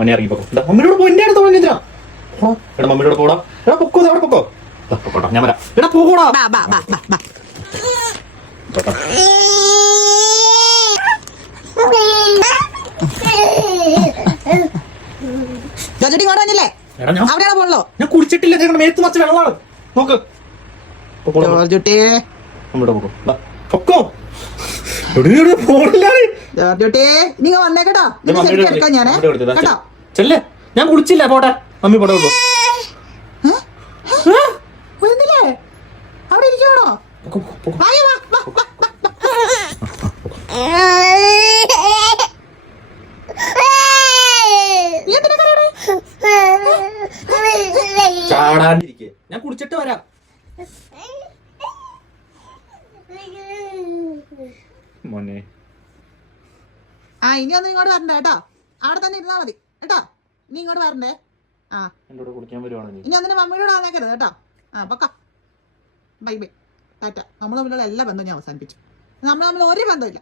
മോനെ ഇറങ്ങി പൊക്കോ. മമ്മിയോട് പോ, എന്റെ അടുത്ത് പറഞ്ഞാ എടാ മമ്മിയോട് പോടാ. എടാ പൊക്കോ, അവിടെ പൊക്കോ. പൊക്കോട്ടോ, ഞാൻ വരാം. എടാ പോകൂടാ. ഞാൻ കുടിച്ചിട്ടില്ല, മേത്ത് മറിച്ച് വെള്ളമാണ്. നോക്ക് നമ്മുടെ പൊക്കോ. പൊക്കോ ചെല്ലേ, ഞാൻ കുടിച്ചില്ല. പോട്ടെ മമ്മി, പോട്ടെ. ചാടാണ്ടിരിക്കെ, ഞാൻ കുടിച്ചിട്ട് വരാം. മോനെ ഇനി ഒന്നും ഇങ്ങോട്ട് വരണ്ട കേട്ടോ, അവിടെ തന്നെ ഇരുന്നാ മതി കേട്ടോ. നീ ഇങ്ങോട്ട് വരണ്ടേ. എന്റെ കൂടെ കുടിക്കാൻ വരുവാണെങ്കിൽ ഇനി ഒന്നിനും മമ്മിയോട് വന്നേക്കരുത് കേട്ടോ. പൊക്ക, ബൈ ബൈ, ടാറ്റ. നമ്മൾ തമ്മിലുള്ള എല്ലാ ബന്ധവും ഞാൻ അവസാനിപ്പിച്ചു. നമ്മൾ തമ്മിൽ ഒരു ബന്ധമില്ല.